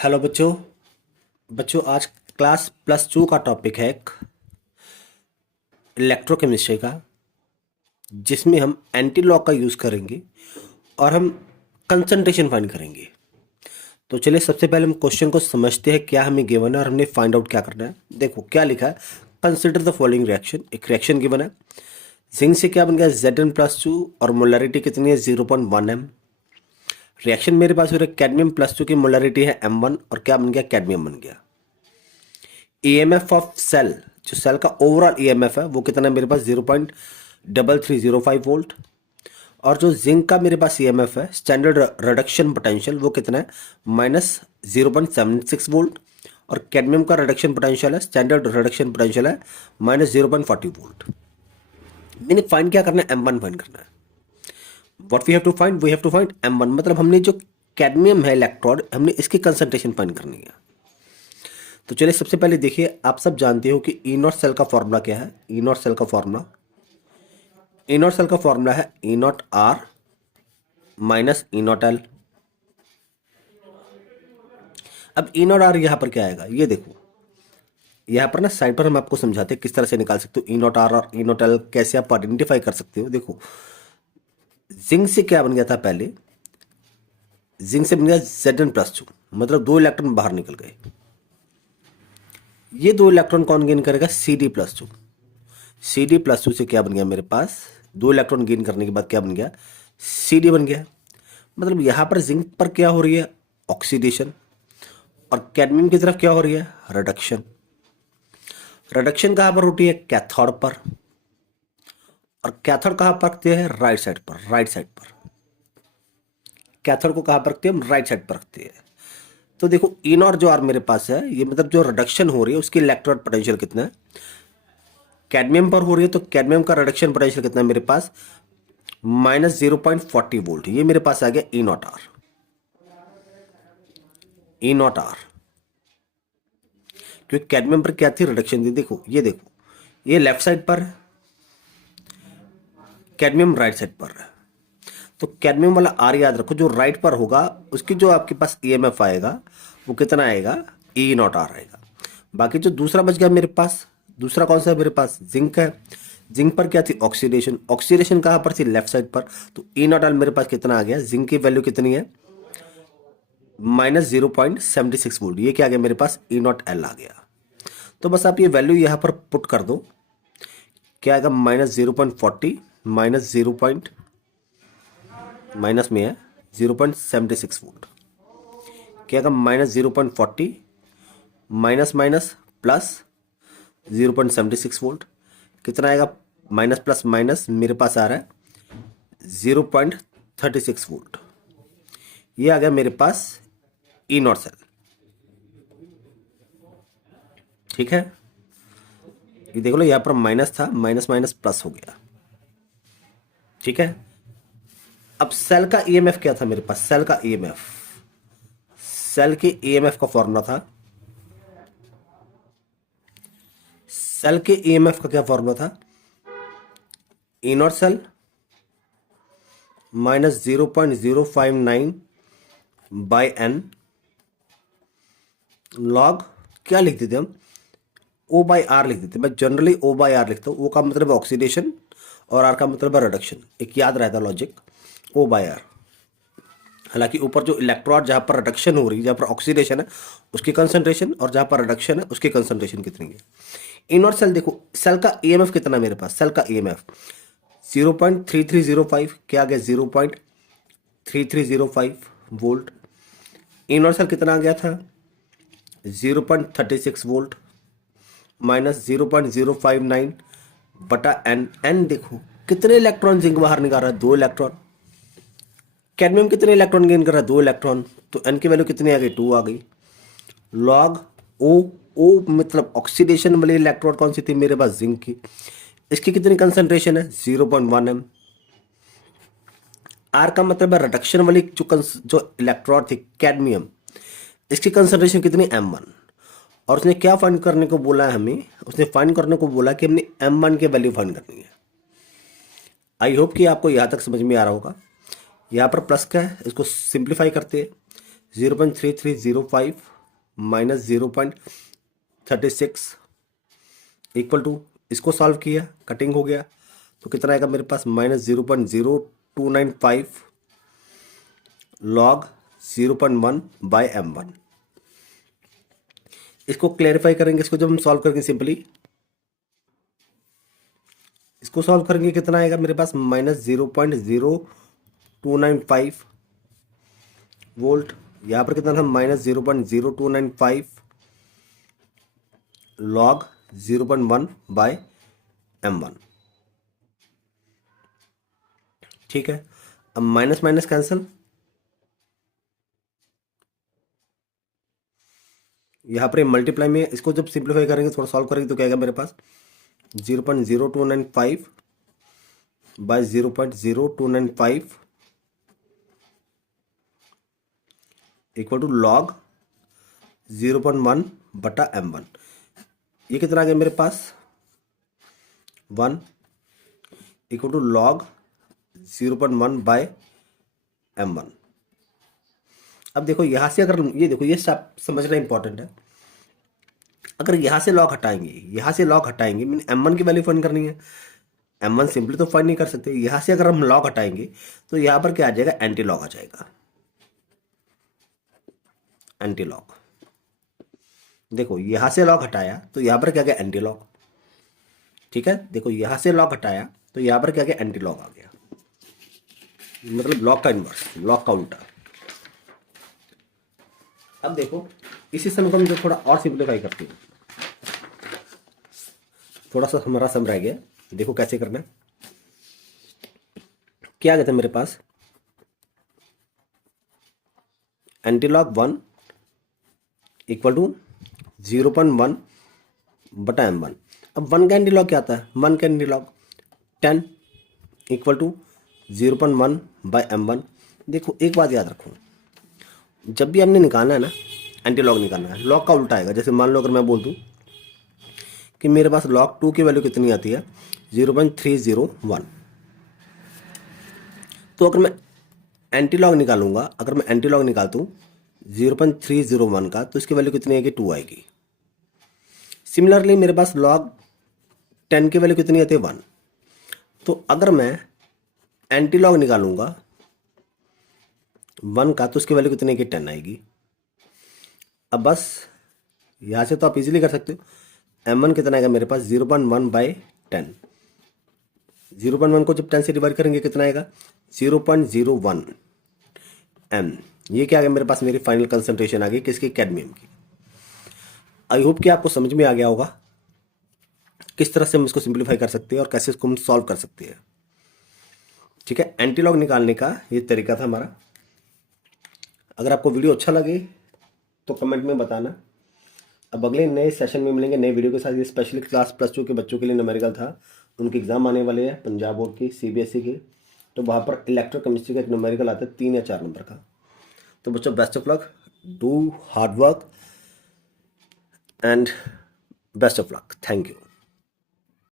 Hello बच्चों। आज class +2 का टॉपिक है एक इलेक्ट्रोकेमिस्ट्री का, जिसमें हम एंटी लॉग का यूज़ करेंगे और हम कंसंट्रेशन फाइंड करेंगे। तो चलिए सबसे पहले हम क्वेश्चन को समझते हैं, क्या हमें गिवन है और हमने फाइंड आउट क्या करना है। देखो क्या लिखा है, कंसिडर द फॉलोइंग रिएक्शन। एक रिएक्शन गिवन है, जिंक से क्या बन गया Zn+2 और मोलरिटी कितनी है 0.1 m। रिएक्शन मेरे पास हो रहा है कैडमियम+2 की मोलरिटी है m1 और क्या बन गया, कैडमियम बन गया। ईएमएफ ऑफ सेल, जो सेल का ओवरऑल ईएमएफ है वो कितना है मेरे पास 0.3305 वोल्ट। और जो जिंक का मेरे पास ईएमएफ है स्टैंडर्ड रिडक्शन पोटेंशियल वो कितना है -0.76 वोल्ट। और कैडमियम का रिडक्शन पोटेंशियल है, स्टैंडर्ड रिडक्शन पोटेंशियल है -0.40 वोल्ट। मैंने फाइंड क्या करना है, M1 फाइंड करना है। What we have to find, we have to find M1, मतलब हमने जो कैडमियम है इलेक्ट्रोड, हमने इसकी कंसंट्रेशन फाइंड करनी है। तो चलिए सबसे पहले देखिए, आप सब जानते हो कि ई नॉट सेल का फॉर्मूला क्या है। ई नॉट सेल का फॉर्मूला है E naught R minus E naught L. अब ई नॉट आर यहां पर क्या आएगा, ये देखो यहां पर ना साइड पर हम आपको समझाते हैं किस तरह से निकाल सकते हो ई नॉट आर और ई नॉट एल, कैसे आप आइडेंटिफाई कर सकते हो। देखो जिंक से क्या बन गया था पहले, जिंक से बन गया Zn+2, मतलब 2 इलेक्ट्रॉन बाहर निकल गए। ये 2 इलेक्ट्रॉन कौन गेन करेगा, Cd+2। Cd+2 से क्या बन गया मेरे पास, 2 इलेक्ट्रॉन गेन करने के बाद क्या बन गया, Cd बन गया। मतलब यहां पर जिंक पर क्या हो रही है, ऑक्सीडेशन, और कैडमियम की तरफ क्या हो रही है, रिडक्शन। रिडक्शन कहां पर होती है, कैथोड पर, और कैथोड कहां पर रखते हैं, राइट साइड पर। कैथोड को कहां पर रखते हैं हम, राइट साइड पर रखते हैं। तो देखो ई नॉट जो आर मेरे पास है, ये मतलब जो रिडक्शन हो रही है उसकी इलेक्ट्रोड पोटेंशियल कितना है, कैडमियम पर हो रही है, तो कैडमियम का रिडक्शन पोटेंशियल कितना है मेरे पास -0.40 वोल्ट। ये मेरे पास आ गया ई नॉट आर। क्योंकि कैडमियम पर क्या थी, रिडक्शन थी। देखो ये लेफ्ट साइड पर है, कैडमियम राइट साइड पर है। तो कैडमियम वाला आर याद रखो, जो राइट पर होगा उसकी जो आपके पास ईएमएफ आएगा वो कितना आएगा, ई नॉट आर आएगा। बाकी जो दूसरा बच गया मेरे पास, दूसरा कौन सा है मेरे पास, जिंक है। जिंक पर क्या थी, ऑक्सीडेशन कहां पर थी, लेफ्ट साइड पर। तो ई नॉट आर मेरे पास कितना आ गया, जिंक की वैल्यू कितनी है -0.76 वोल्ट। ये क्या आ गया मेरे पास, ई नॉट एल आ गया। तो बस आप ये वैल्यू यहां पर पुट कर दो, क्या आएगा -0.40 माइनस 0 माइनस में है 0.76 वोल्ट। क्या आएगा -0.40 माइनस माइनस प्लस 0.76 वोल्ट। कितना आएगा, माइनस प्लस माइनस मेरे पास आ रहा है 0.36 वोल्ट। ये आ गया मेरे पास ई नॉट सेल। ठीक है, ये देख लो यहां पर माइनस था, माइनस माइनस प्लस हो गया। ठीक है, अब सेल का ईएमएफ क्या था मेरे पास, सेल के ईएमएफ का फॉर्मूला था, सेल के ईएमएफ का क्या फॉर्मूला था, E naught cell -0.059 by N log, क्या लिख देते हम, ओ बाई आर लिख देते। मैं जनरली ओ बाई आर लिखता हूँ, ओ का मतलब है ऑक्सीडेशन और आर का मतलब है रिडक्शन। एक याद रहता है लॉजिक, ओ बाई आर। हालांकि ऊपर जो इलेक्ट्रॉन जहां पर रिडक्शन हो रही है, जहां पर ऑक्सीडेशन है उसकी कंसंट्रेशन, और जहां पर रिडक्शन है उसकी कंसंट्रेशन कितनी है। इन और सेल देखो, सेल का ईएमएफ कितना है मेरे पास, सेल का ईएमएफ 0.3305, क्या आ गया 0.3305 वोल्ट। इन और सेल कितना आ गया था 0.36 वोल्ट माइनस 0.059 बटा एन। एन देखो कितने इलेक्ट्रॉन जिंक बाहर निकाल रहा है, 2 इलेक्ट्रॉन। कैडमियम कितने इलेक्ट्रॉन गेन कर रहा है, 2 इलेक्ट्रॉन। तो एन की वैल्यू कितनी आ गई, 2 आ गई। लॉग ओ, ओ मतलब ऑक्सीडेशन वाली इलेक्ट्रॉन कौन सी थी मेरे पास, जिंक की। इसकी कितनी कंसंट्रेशन है 0.1 m। आर का मतलब है रिडक्शन वाली जो इलेक्ट्रॉन थी कैडमियम, इसकी कंसंट्रेशन कितनी, m1। और उसने क्या फाइंड करने को बोला है हमें, उसने फाइंड करने को बोला कि हमने m1 की वैल्यू फाइंड करनी है। आई होप कि आपको यहां तक समझ में आ रहा होगा। यहां पर प्लस का है, इसको सिंप्लीफाई करते हैं। 0.3305 माइनस 0.36 इक्वल टू, इसको सॉल्व किया, कटिंग हो गया तो कितना आएगा मेरे पास, माइनस 0.0295 लॉग 0.1 बाय m1। इसको क्लैरिफाई करेंगे, इसको जब हम सॉल्व करेंगे सिंपली, इसको सॉल्व करेंगे कितना आएगा मेरे पास, माइनस 0.0295 वोल्ट, यहाँ पर कितना था, माइनस 0.0295 लॉग 0.1 बाय m1। ठीक है, अब माइनस माइनस कैंसिल, यहाँ पर मल्टीप्लाई में, इसको जब सिंप्लीफाई करेंगे, थोड़ा सॉल्व करेंगे तो क्या आएगा मेरे पास, 0.0295 बाय 0.0295 इक्वल टू लॉग 0.1 बटा m1। ये कितना आ गया मेरे पास, 1 equal to log 0.1 by m1। अब देखो यहाँ से, अगर ये देखो, ये सब समझना इंपॉर्टेंट है, अगर यहाँ से लॉग हटाएंगे, यहाँ से लॉग हटाएंगे, मैंने m1 की वैल्यू फाइंड करनी है, m1 सिंपली तो फाइंड नहीं कर सकते, यहाँ से अगर हम लॉग हटाएंगे तो यहाँ पर क्या आ जाएगा, एंटी लॉग आ जाएगा, एंटी लॉग। देखो यहाँ से लॉग हटाया तो यहाँ पर क्या गया, एंटी लॉग। ठीक है, देखो यहाँ से लॉग हटाया तो यहाँ पर क्या गया, एंटी लॉग आ गया, मतलब लॉग का इन्वर्स, लॉग का उल्टा। अब देखो इसी समय को हम जो थोड़ा और सिंप्लीफाई करते हैं, थोड़ा सा हमारा सम रह गया, देखो कैसे करना है। क्या आ गया था मेरे पास, एंटी लॉग 1 इक्वल टू 0.1 बटा m1। अब 1 का एंटी लॉग क्या आता है, 1 का anti log 10 equal to 0.1 by m1। देखो एक बात याद रखो, जब भी हमने निकालना है ना, एंटी लॉग निकालना है, लॉग का उल्टा आएगा। जैसे मान लो अगर मैं बोल दूं कि मेरे पास log 2 की वैल्यू कितनी आती है, 0.301, तो अगर मैं एंटी लॉग निकालूंगा, अगर मैं एंटी लॉग निकालता हूँ 0.301 का, तो इसकी वैल्यू कितनी आएगी, 2 आएगी। सिमिलरली मेरे पास log 10 की वैल्यू कितनी आती है, 1, तो अगर मैं एंटी लॉग निकालूंगा 1 का, तो उसकी वैल्यू कितनी आएगी, 10 आएगी। अब बस यहाँ से तो आप इजीली कर सकते हो, m1 कितना आएगा मेरे पास, 0.1 बाई 10। 0.1 को जब 10 से डिवाइड करेंगे कितना आएगा, 0.01 m। ये क्या आ गया मेरे पास, मेरी फाइनल कंसंट्रेशन आ गई किसकी, कैडमियम की। आई होप कि आपको समझ में आ गया होगा किस तरह से हम इसको सिंप्लीफाई कर सकते हैं और कैसे इसको हम सॉल्व कर सकते हैं। ठीक है, एंटी लॉग निकालने का ये तरीका था हमारा। अगर आपको वीडियो अच्छा लगे तो कमेंट में बताना। अब अगले नए सेशन में मिलेंगे नए वीडियो के साथ। ये स्पेशली क्लास +2 के बच्चों के लिए न्यूमेरिकल था, उनके एग्जाम आने वाले हैं पंजाब बोर्ड की, CBSE के, तो वहाँ पर इलेक्ट्रोकेमिस्ट्री का एक न्यूमेरिकल आता है 3 या 4 नंबर का। तो बच्चों best of luck, do hard work and best of luck, thank you.